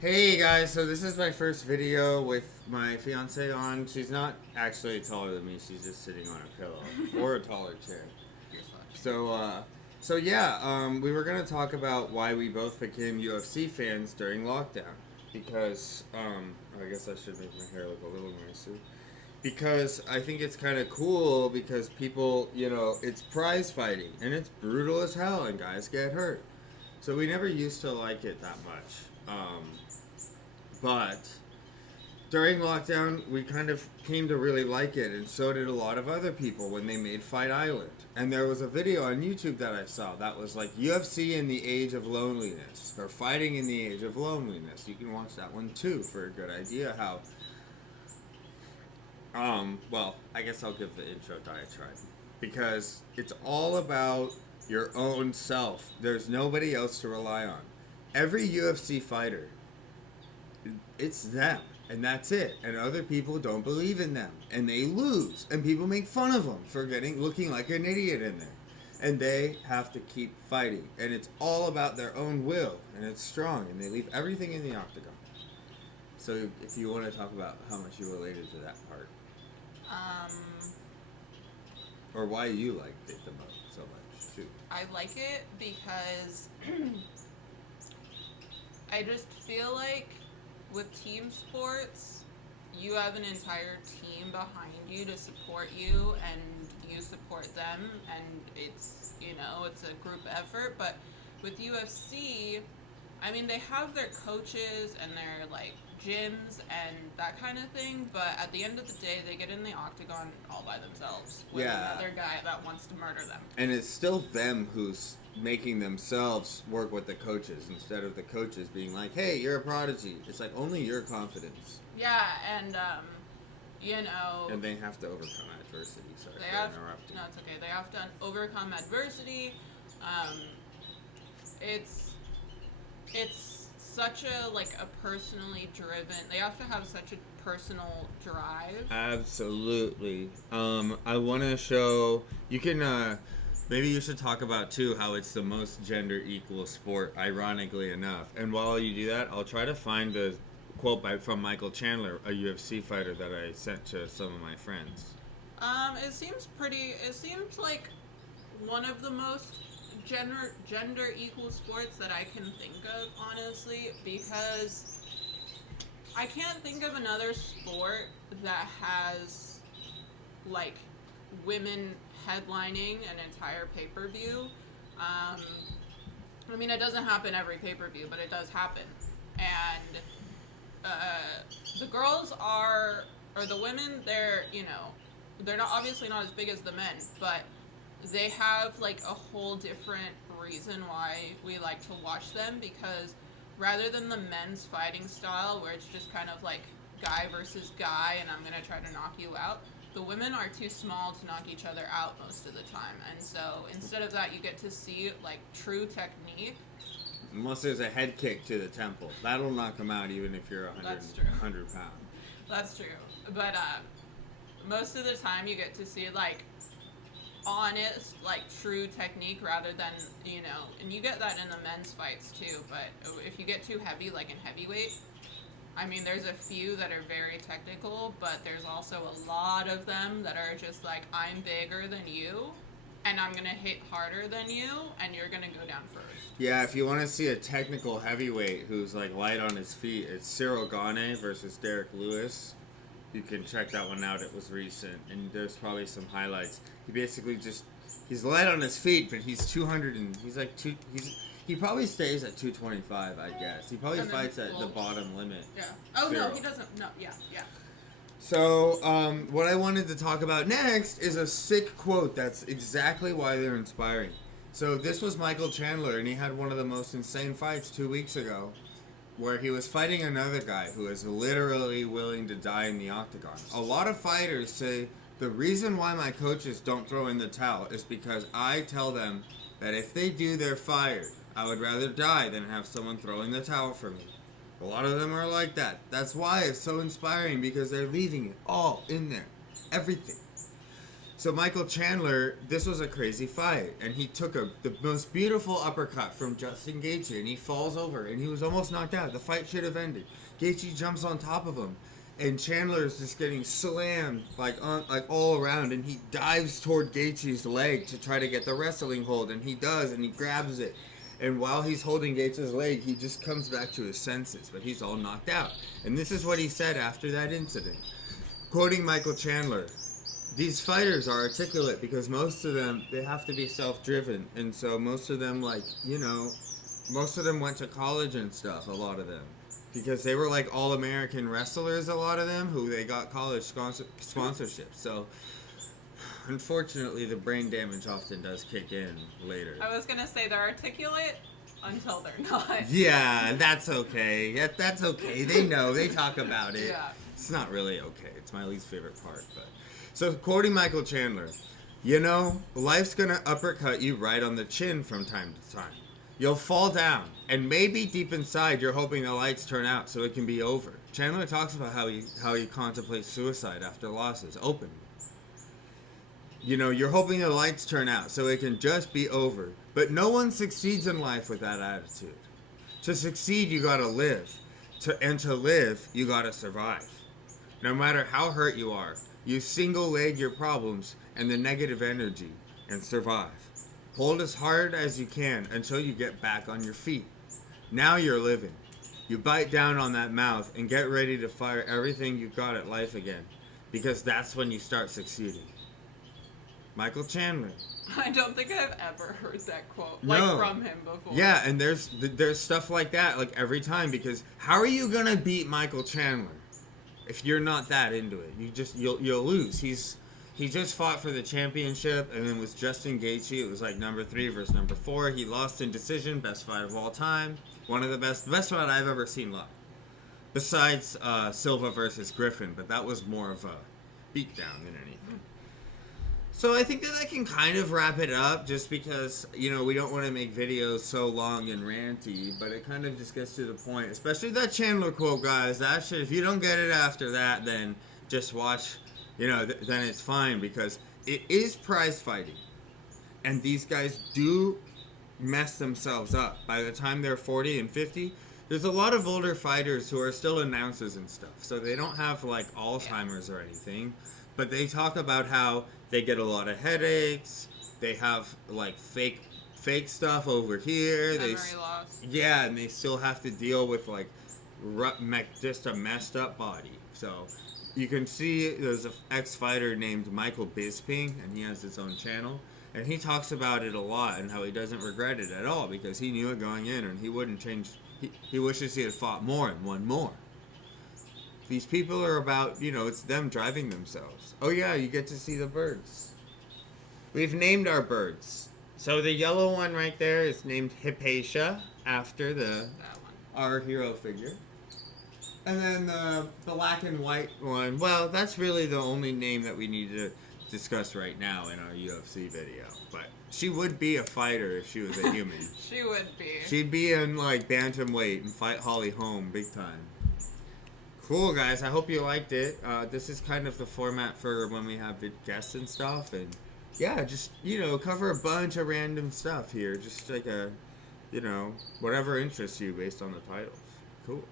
Hey guys, so this is my first video with my fiance on. She's not actually taller than me, she's just sitting on a pillow or a taller chair. So, we were gonna talk about why we both became UFC fans during lockdown. Because, I guess I should make my hair look a little nicer. Because I think it's kind of cool because people, it's prize fighting and it's brutal as hell and guys get hurt. So we never used to like it that much. But during lockdown, we kind of came to really like it, and so did a lot of other people when they made Fight Island. And there was a video on YouTube that I saw that was like UFC in the age of loneliness, or fighting in the age of loneliness. You can watch that one too for a good idea how. I guess I'll give the intro diatribe because it's all about your own self. There's nobody else to rely on. Every UFC fighter, it's them and that's it, and other people don't believe in them and they lose and people make fun of them for looking like an idiot in there, and they have to keep fighting, and it's all about their own will, and it's strong, and they leave everything in the octagon. So if you want to talk about how much you related to that part, Um, or why you liked it the most so much too. I like it because I just feel like with team sports, you have an entire team behind you to support you, and you support them, and it's a group effort. But with UFC, I mean, they have their coaches and their like gyms and that kind of thing, but at the end of the day, they get in the octagon all by themselves with another guy that wants to murder them. And it's still them who's making themselves work with the coaches instead of the coaches being like, "Hey, you're a prodigy." It's like only your confidence. Yeah, and And they have to overcome adversity. Sorry they for have interrupting. no, it's okay. They have to overcome adversity. Um, it's such a personally driven. They have to have such a personal drive. Absolutely. I want to show you can. Maybe you should talk about too how it's the most gender equal sport. Ironically enough, and while you do that, I'll try to find the quote from Michael Chandler, a UFC fighter that I sent to some of my friends. It seems like one of the most gender equal sports that I can think of, honestly, because I can't think of another sport that has like women headlining an entire pay-per-view. I mean, it doesn't happen every pay-per-view, but it does happen. And the girls or the women, they're not obviously not as big as the men, but they have like a whole different reason why we like to watch them, because rather than the men's fighting style where it's just kind of like guy versus guy and I'm gonna try to knock you out, the women are too small to knock each other out most of the time, and so instead of that you get to see like true technique. Unless there's a head kick to the temple, that'll knock them out even if you're That's true. 100 pounds. That's true, but most of the time you get to see like honest, like true technique rather than, and you get that in the men's fights too, but if you get too heavy, like in heavyweight, I mean, there's a few that are very technical, but there's also a lot of them that are just like, I'm bigger than you, and I'm gonna hit harder than you, and you're gonna go down first. Yeah, if you want to see a technical heavyweight who's like light on his feet, it's Cyril Gane versus Derek Lewis. You can check that one out. It was recent, and there's probably some highlights. He basically he's light on his feet, but he's 200 and he probably stays at 225, I guess. He probably fights at the bottom limit. Yeah. Oh, Cyril. no, he doesn't. No, yeah. So, what I wanted to talk about next is a sick quote that's exactly why they're inspiring. So, this was Michael Chandler, and he had one of the most insane fights 2 weeks ago, where he was fighting another guy who is literally willing to die in the octagon. A lot of fighters say, the reason why my coaches don't throw in the towel is because I tell them that if they do, they're fired. I would rather die than have someone throwing the towel for me. A lot of them are like that. That's why it's so inspiring, because they're leaving it all in there. Everything. So Michael Chandler, this was a crazy fight, and he took the most beautiful uppercut from Justin Gaethje, and he falls over, and he was almost knocked out. The fight should have ended. Gaethje jumps on top of him, and Chandler is just getting slammed like all around, and he dives toward Gaethje's leg to try to get the wrestling hold, and he does, and he grabs it. And while he's holding Gaethje's leg, he just comes back to his senses, but he's all knocked out. And this is what he said after that incident. Quoting Michael Chandler, these fighters are articulate because most of them, they have to be self-driven. And so most of them, like, you know, most of them went to college and stuff, a lot of them. Because they were like all-American wrestlers, a lot of them, who they got college sponsorships. So, unfortunately, the brain damage often does kick in later. I was gonna say they're articulate until they're not. Yeah, that's okay. That's okay. They know. They talk about it. Yeah. It's not really okay. It's my least favorite part. But so, quoting Michael Chandler, you know, life's gonna uppercut you right on the chin from time to time. You'll fall down, and maybe deep inside you're hoping the lights turn out so it can be over. Chandler talks about how he contemplates suicide after losses openly. You know, you're hoping the lights turn out so it can just be over. But no one succeeds in life with that attitude. To succeed, you gotta live. To live, you gotta survive. No matter how hurt you are, you single leg your problems and the negative energy and survive. Hold as hard as you can until you get back on your feet. Now you're living. You bite down on that mouth and get ready to fire everything you got at life again. Because that's when you start succeeding. Michael Chandler. I don't think I've ever heard that quote from him before. Yeah, and there's stuff like that like every time, because how are you gonna beat Michael Chandler if you're not that into it? You'll lose. He just fought for the championship, and then with Justin Gaethje, it was like number 3 versus number 4. He lost in decision, best fight of all time, one of the best fight I've ever seen live. Besides Silva versus Griffin, but that was more of a beatdown than anything. So I think that I can kind of wrap it up, just because, you know, we don't want to make videos so long and ranty, but it kind of just gets to the point. Especially that Chandler quote, guys. That shit, if you don't get it after that, then just watch, you know, then it's fine, because it is prize fighting. And these guys do mess themselves up. By the time they're 40 and 50, there's a lot of older fighters who are still announcers and stuff. So they don't have, like, Alzheimer's or anything. But they talk about how they get a lot of headaches. They have like fake stuff over here. Memory loss. Yeah, and they still have to deal with like just a messed up body. So you can see there's an ex-fighter named Michael Bisping, and he has his own channel, and he talks about it a lot and how he doesn't regret it at all because he knew it going in, and he wouldn't change. He wishes he had fought more and won more. These people are about, you know, it's them driving themselves. Oh yeah, you get to see the birds. We've named our birds. So the yellow one right there is named Hypatia, after our hero figure. And then the black and white one, well, that's really the only name that we need to discuss right now in our UFC video. But she would be a fighter if she was a human. She would be. She'd be in like bantamweight and fight Holly Holm big time. Cool, guys. I hope you liked it. This is kind of the format for when we have guests and stuff. And yeah, just, you know, cover a bunch of random stuff here. Just like a, you know, whatever interests you based on the titles. Cool.